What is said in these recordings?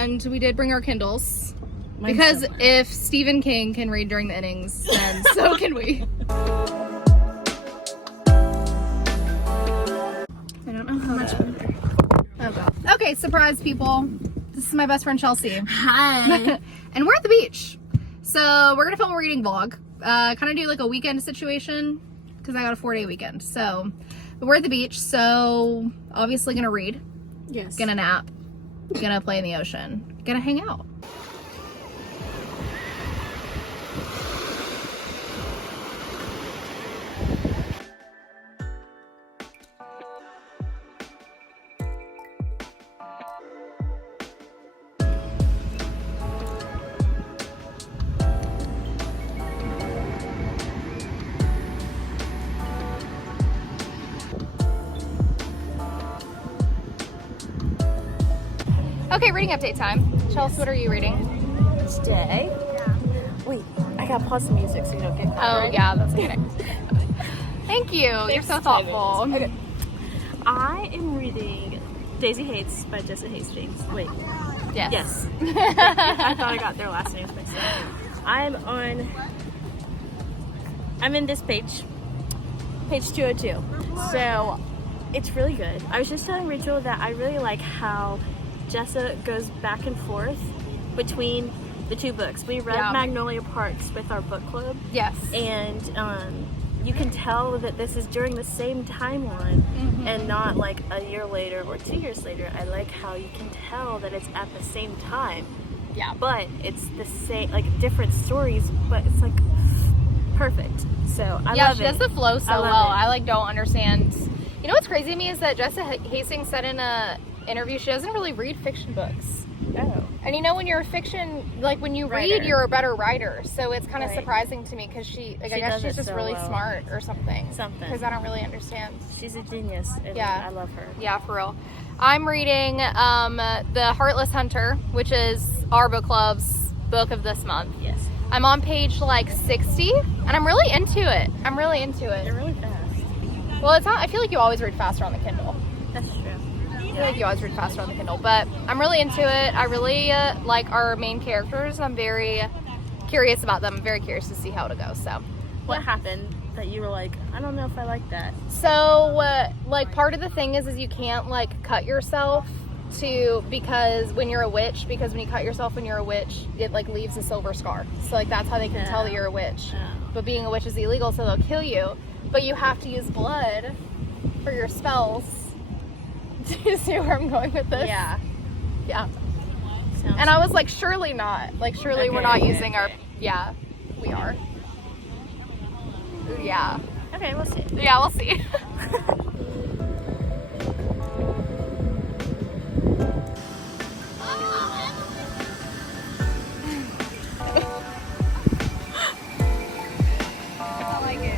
and we did bring our Kindles. Because if Stephen King can read during the innings, then so can we. I don't know how much. Oh god. Okay, surprise people. This is my best friend Chelsea. Hi. And we're at the beach. So we're gonna film a reading vlog. Kind of do like a weekend situation because I got a 4-day weekend. So but we're at the beach, so obviously gonna read. Yes. Gonna nap. Gonna play in the ocean. Gonna hang out. Okay, reading update time. Chelsea, what are you reading? Today? Yeah. Wait, I gotta pause the music so you don't get copyright. Oh, yeah, that's okay. Thank you. You're so thoughtful. Okay. I am reading Daisy Haites by Jessa Hastings. Wait. Yes. Yes. I thought I got their last names mixed up. I'm in this page 202. So it's really good. I was just telling Rachel that I really like how Jessa goes back and forth between the two books. We read Magnolia Parks with our book club. Yes. And you can tell that this is during the same timeline and not like a year later or 2 years later. I like how you can tell that it's at the same time. Yeah. But it's the same, like different stories, but it's like perfect. So I love it. Yeah, she does the flow so well. I like don't understand. You know what's crazy to me is that Jessa Hastings said in a interview she doesn't really read fiction books. Oh. And you know, when you're a fiction, like when you read, you're a better writer. So it's kind of surprising to me because she I guess she's just really smart or something. Because I don't really understand. She's a genius. And yeah. I love her. Yeah, for real. I'm reading the Heartless Hunter, which is our book club's book of this month. Yes. I'm on page like 60, and I'm really into it. They're really fast. Well, it's not. I feel like you always read faster on the Kindle. That's true. I feel like you always read faster on the Kindle, but I'm really into it. I really like our main characters. I'm very curious about them. I'm very curious to see how it'll go. So, what happened that you were like, I don't know if I like that? So, like part of the thing is you can't like cut yourself because when you're a witch, because when you cut yourself when you're a witch, it like leaves a silver scar. So like that's how they can tell that you're a witch. But being a witch is illegal, so they'll kill you. But you have to use blood for your spells. Do you see where I'm going with this? Yeah. Yeah. And I was like, surely not. Like, surely we're not using our... Yeah, we are. Yeah. Okay, we'll see. Yeah, we'll see. I like it.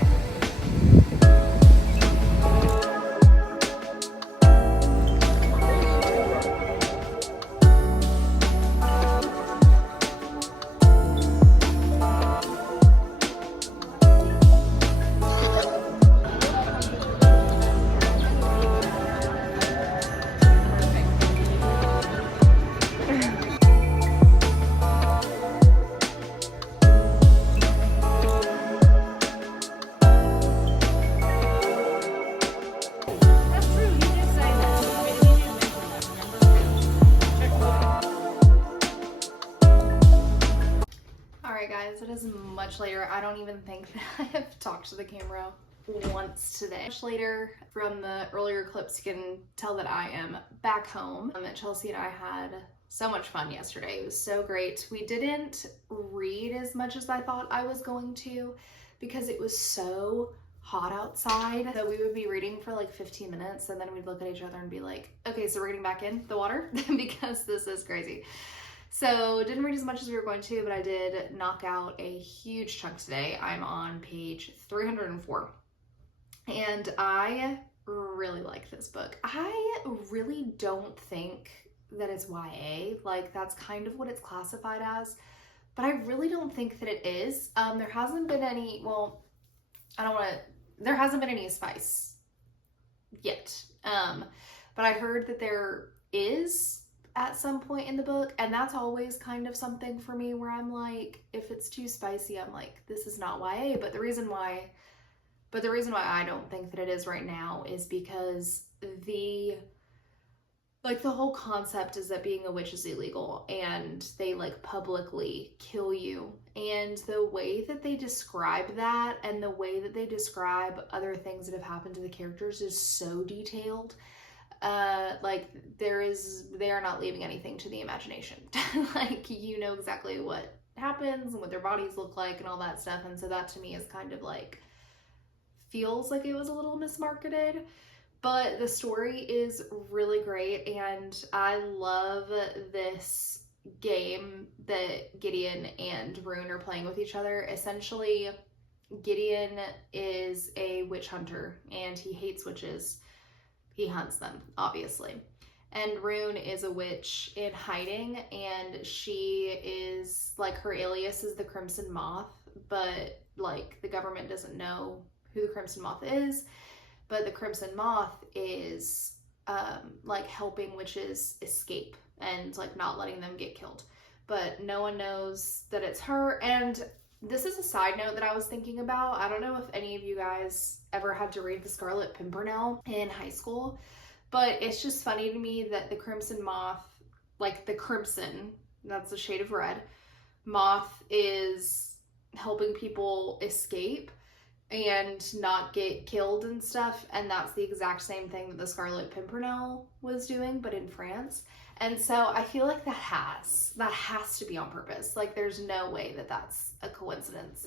It is much later. I don't even think that I have talked to the camera once today. Much later, from the earlier clips, you can tell that I am back home. Chelsea and I had so much fun yesterday. It was so great. We didn't read as much as I thought I was going to because it was so hot outside that we would be reading for like 15 minutes and then we'd look at each other and be like, okay, so we're getting back in the water because this is crazy. So didn't read as much as we were going to, but I did knock out a huge chunk today. I'm on page 304 and I really like this book. I really don't think that it's YA, like that's kind of what it's classified as, but I really don't think that it is. There hasn't been any, well, there hasn't been any spice yet. But I heard that there is at some point in the book, and that's always kind of something for me where I'm like, if it's too spicy, I'm like, this is not YA. But the reason why I don't think that it is right now is because the whole concept is that being a witch is illegal, and they like publicly kill you. And the way that they describe that, and the way that they describe other things that have happened to the characters, is so detailed. Like they are not leaving anything to the imagination. Like, you know exactly what happens and what their bodies look like and all that stuff. And so that to me is kind of like, feels like it was a little mismarketed. But the story is really great, and I love this game that Gideon and Rune are playing with each other. Essentially, Gideon is a witch hunter, and he hates witches. He hunts them, obviously. And Rune is a witch in hiding, and she is, like, her alias is the Crimson Moth, but, like, the government doesn't know who the Crimson Moth is. But the Crimson Moth is, like, helping witches escape and, like, not letting them get killed. But no one knows that it's her. And this is a side note that I was thinking about. I don't know if any of you guys ever had to read The Scarlet Pimpernel in high school, but it's just funny to me that the Crimson Moth, like the crimson, that's a shade of red, moth is helping people escape and not get killed and stuff, and that's the exact same thing that the Scarlet Pimpernel was doing, but in France. And so I feel like that has to be on purpose. Like, there's no way that that's a coincidence.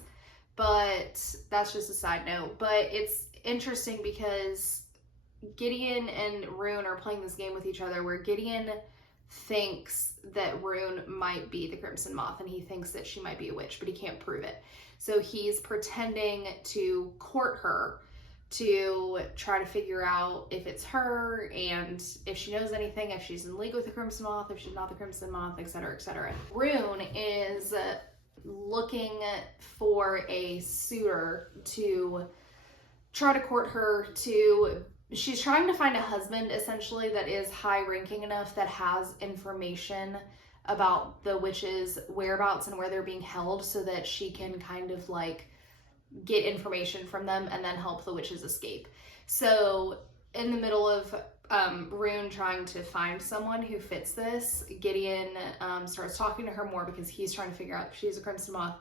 But that's just a side note. But it's interesting because Gideon and Rune are playing this game with each other where Gideon thinks that Rune might be the Crimson Moth, and he thinks that she might be a witch, but he can't prove it. So he's pretending to court her to try to figure out if it's her and if she knows anything, if she's in league with the Crimson Moth, if she's not the Crimson Moth, etc., etc. Rune is looking for a suitor to try to court her to... She's trying to find a husband, essentially, that is high-ranking enough, that has information about the witches' whereabouts and where they're being held, so that she can kind of like get information from them and then help the witches escape. So in the middle of Rune trying to find someone who fits this, Gideon starts talking to her more because he's trying to figure out if she's a Crimson Moth.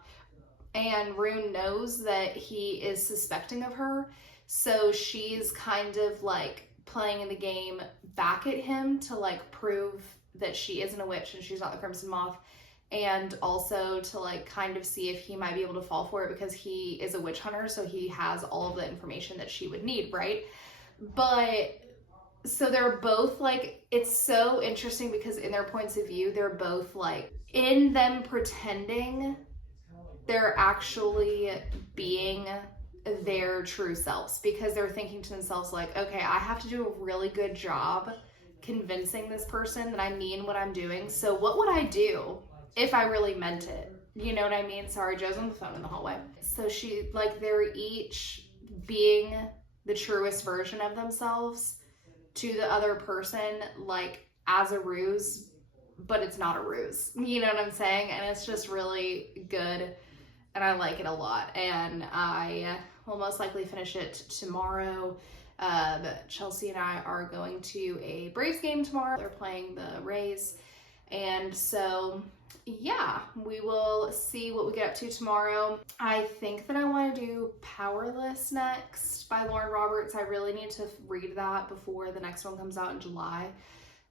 And Rune knows that he is suspecting of her, so she's kind of like playing the game back at him to like prove that she isn't a witch and she's not the Crimson Moth, and also to like kind of see if he might be able to fall for it because he is a witch hunter, so he has all of the information that she would need, right? But so they're both like, it's so interesting because in their points of view, they're both like, in them pretending, they're actually being their true selves, because they're thinking to themselves like, okay, I have to do a really good job convincing this person that I mean what I'm doing. So what would I do if I really meant it? You know what I mean? Sorry, Joe's on the phone in the hallway. So she, like, they're each being the truest version of themselves to the other person, like, as a ruse, but it's not a ruse. You know what I'm saying? And it's just really good, and I like it a lot. And I will most likely finish it tomorrow. Chelsea and I are going to a Braves game tomorrow. They're playing the Rays. And so, yeah, we will see what we get up to tomorrow. I think that I want to do Powerless next by Lauren Roberts. I really need to read that before the next one comes out in July.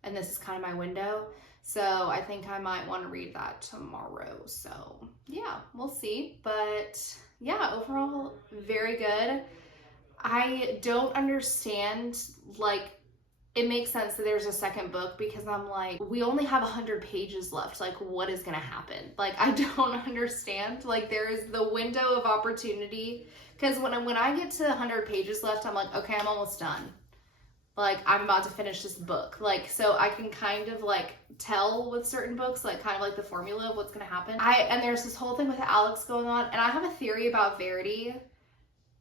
And this is kind of my window. So I think I might want to read that tomorrow. So yeah, we'll see. But yeah, overall, very good. I don't understand, like, it makes sense that there's a second book because I'm like, we only have 100 pages left. Like, what is going to happen? Like, I don't understand. Like, there is the window of opportunity. Because when I get to 100 pages left, I'm like, okay, I'm almost done. Like, I'm about to finish this book. Like, so I can kind of, like, tell with certain books, like, kind of like the formula of what's going to happen. And there's this whole thing with Alex going on. And I have a theory about Verity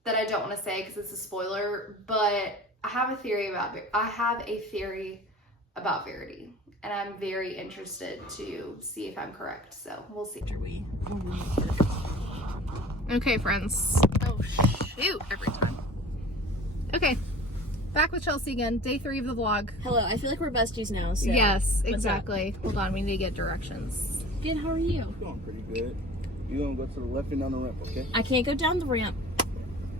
that I don't want to say because it's a spoiler, but I have a theory about Verity. and I'm very interested to see if I'm correct. So we'll see. Okay, friends. Oh shoot! Every time. Okay, back with Chelsea again. Day 3 of the vlog. Hello, I feel like we're besties now. So Yes, exactly. Hold on, we need to get directions. Good, how are you? Going pretty good. You're gonna go to the left and down the ramp, okay? I can't go down the ramp.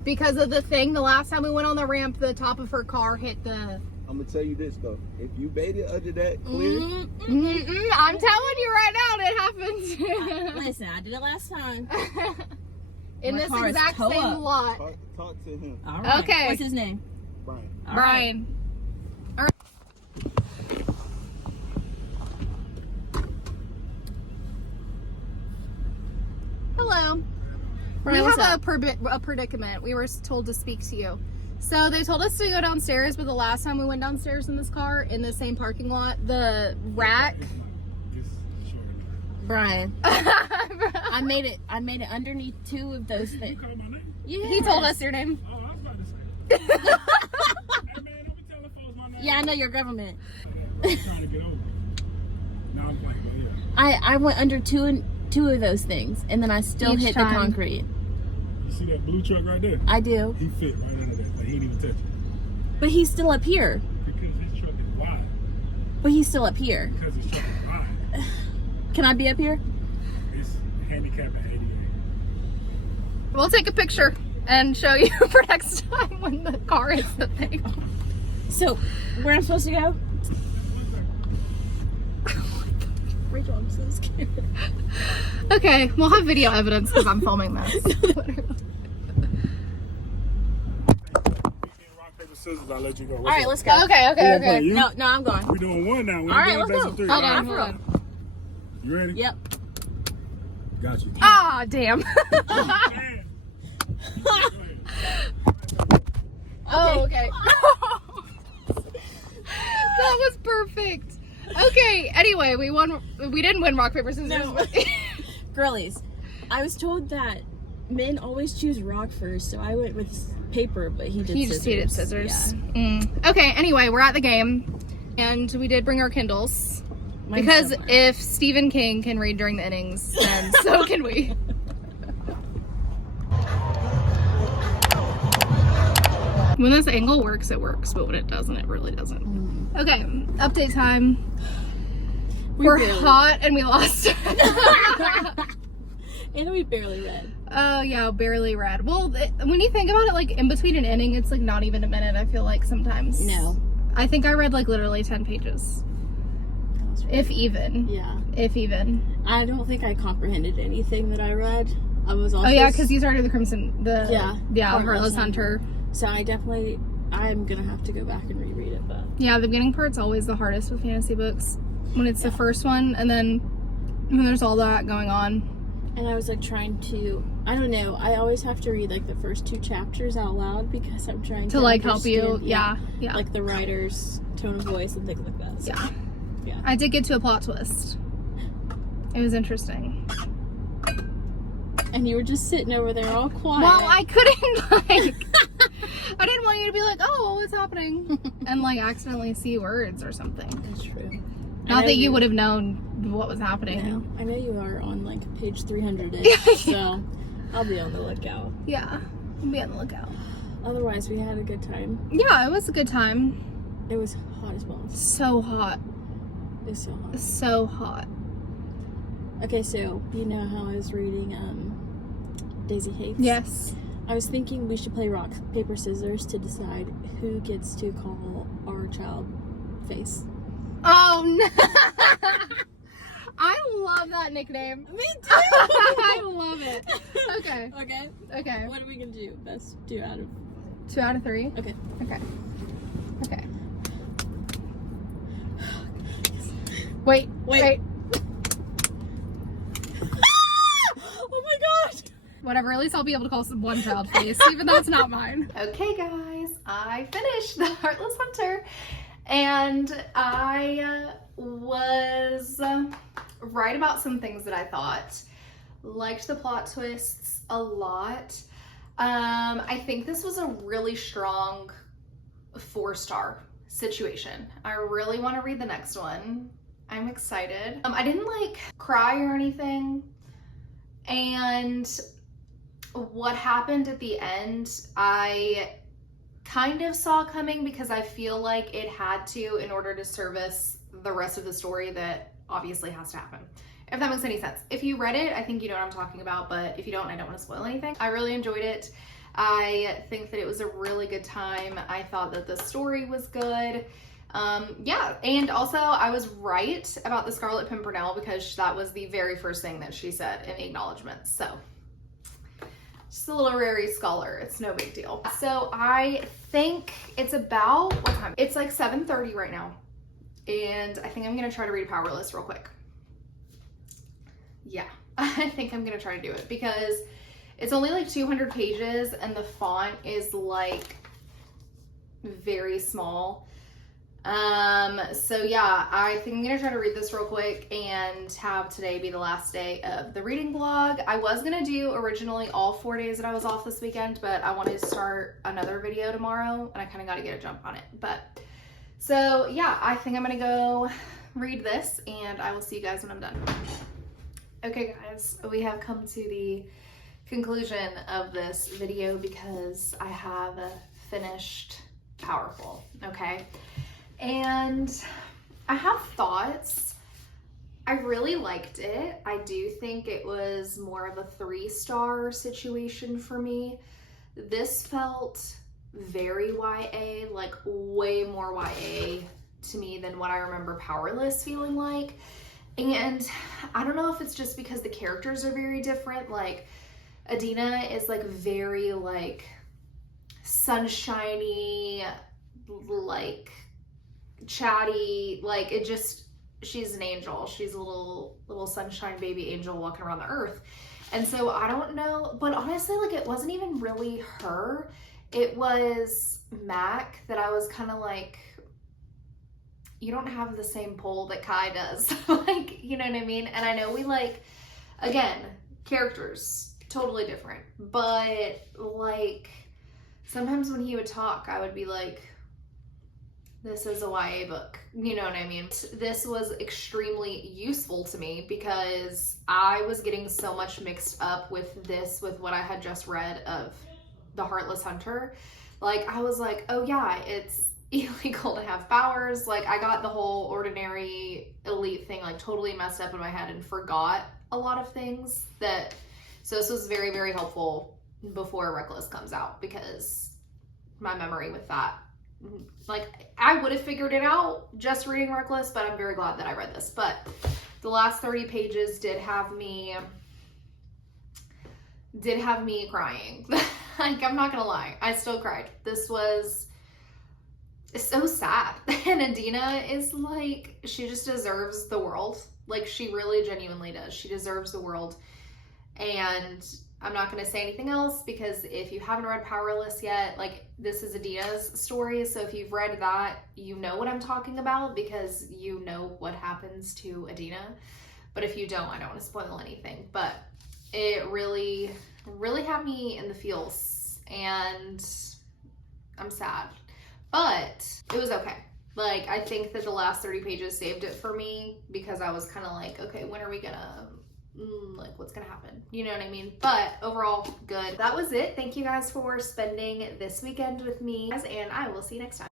Because of the thing, the last time we went on the ramp, the top of her car hit the... I'm gonna tell you this though. If you made it under that clear, I'm telling you right now, it happened. Listen, I did it last time. In My this car is exact toe same up. lot. talk to him. All right. Okay. What's his name? Brian. All Brian. All right. Hello. We Brian, what's have up? a predicament. We were told to speak to you. So they told us to go downstairs, but the last time we went downstairs in this car, in the same parking lot, the rack... Brian. I made it underneath 2 of those things. Yeah. He told us your name. Oh, I was about to say. Hey, man, don't be telling folks my name. Yeah, I know your government. I'm trying to get over. No, I'm playing, but yeah. I went under two of those things, and then I still Each hit time. the concrete. You see that blue truck right there? I do. He fit right under that. Like, he didn't even touch it. But he's still up here. Because his truck is wide. But he's still up here. Because his truck is wide. Can I be up here? It's handicapped at 88. We'll take a picture and show you for next time when the car hits the thing. So, where I'm supposed to go? Rachel, I'm so scared. Okay, we'll have video evidence because I'm filming this. Rock, paper, scissors, I'll let you go. All right, let's go. Okay. You? No, I'm going. We're doing 1 now. We're All right, doing let's best go. of 3. Hold All on, right? hold on. You ready? Yep. Got you. Ah, damn. Man. Go ahead. Oh, okay. That was perfect. Okay, anyway, we didn't win rock, paper, scissors. No. But Girlies, I was told that men always choose rock first, so I went with paper, but he did he scissors. just needed scissors. Yeah. Okay, anyway, we're at the game, and we did bring our Kindles. Mine's Because somewhere. if Stephen King can read during the innings, then so can we. When this angle works, it works, but when it doesn't, it really doesn't. Okay, update time. We're barely- hot and we lost. And we barely read. Oh yeah, barely read. Well, when you think about it, like in between an inning, it's like not even a minute, I feel like sometimes. No. I think I read like literally 10 pages. If even. Yeah. If even. I don't think I comprehended anything that I read. I was also... Oh yeah, because you started the Yeah, Heartless Heartless Hunter. So I'm gonna have to go back and reread it, but... Yeah, the beginning part's always the hardest with fantasy books. When it's the first one, and then when there's all that going on. And I was like trying to... I don't know, I always have to read like the first 2 chapters out loud because I'm trying to like help you, understand, yeah. like the writer's tone of voice and things like that. So, Yeah. Yeah. I did get to a plot twist. It was interesting. And you were just sitting over there all quiet. Well, I couldn't like... I didn't want you to be like, oh, what's happening? And like accidentally see words or something. That's true. Not that you would have known what was happening. No, I know you are on like page 300-ish, so I'll be on the lookout. Yeah, be on the lookout. Otherwise, we had a good time. Yeah, it was a good time. It was hot as balls. So hot. It was so hot. So hot. Okay, so you know how I was reading Daisy Hates? Yes. I was thinking we should play rock, paper, scissors to decide who gets to call our child face. Oh no! I love that nickname. Me too! I love it. Okay. Okay. Okay. What are we gonna do? Best 2 out of... 2 out of 3? Okay. Okay. Okay. Wait. Wait. Oh my gosh! Whatever, at least I'll be able to call one child face, even though it's not mine. Okay guys, I finished the Heartless Hunter, and I was right about some things that I thought. Liked the plot twists a lot. I think this was a really strong 4-star situation. I really want to read the next one. I'm excited. I didn't like cry or anything, and what happened at the end, I kind of saw coming because I feel like it had to in order to service the rest of the story that obviously has to happen. If that makes any sense. If you read it, I think you know what I'm talking about, but if you don't, I don't want to spoil anything. I really enjoyed it. I think that it was a really good time. I thought that the story was good. Yeah, and also I was right about the Scarlet Pimpernel because that was the very first thing that she said in the acknowledgments. So, just a literary scholar, it's no big deal. So I think it's about, what time? It's like 7:30 right now. And I think I'm gonna try to read Powerless real quick. Yeah, I think I'm gonna try to do it because it's only like 200 pages and the font is like very small. So yeah, I think I'm gonna try to read this real quick and have today be the last day of the reading vlog. I was gonna do originally all 4 days that I was off this weekend, but I wanted to start another video tomorrow and I kind of got to get a jump on it. But so yeah, I think I'm gonna go read this and I will see you guys when I'm done. Okay guys, we have come to the conclusion of this video because I have finished Powerful, okay? And I have thoughts. I really liked it. I do think it was more of a 3-star situation for me. This felt very YA, like way more YA to me than what I remember Powerless feeling like. And I don't know if it's just because the characters are very different. Like Adina is like very like sunshiny, like chatty, like it just, she's an angel. She's a little sunshine baby angel walking around the earth. And so I don't know, but honestly, like it wasn't even really her. It was Mac that I was kind of like, you don't have the same pull that Kai does. Like, you know what I mean? And I know we like, again, characters, totally different. But like, sometimes when he would talk, I would be like, this is a YA book. You know what I mean? This was extremely useful to me because I was getting so much mixed up with this, with what I had just read of the Heartless Hunter. Like, I was like, oh yeah, it's illegal to have powers. Like, I got the whole ordinary elite thing like totally messed up in my head and forgot a lot of things that, so this was very, very helpful before Reckless comes out because my memory with that, like I would have figured it out just reading Reckless, but I'm very glad that I read this. But the last 30 pages did have me crying. Like, I'm not gonna lie, I still cried. This was so sad. And Adina is like, she just deserves the world. Like, she really genuinely does. She deserves the world. And I'm not going to say anything else because if you haven't read Powerless yet, like, this is Adina's story. So if you've read that, you know what I'm talking about because you know what happens to Adina. But if you don't, I don't want to spoil anything. But it really, really had me in the feels and I'm sad. But it was okay. Like, I think that the last 30 pages saved it for me because I was kind of like, okay, when are we gonna, like, what's gonna happen? You know what I mean? But overall, good. That was it. Thank you guys for spending this weekend with me, and I will see you next time.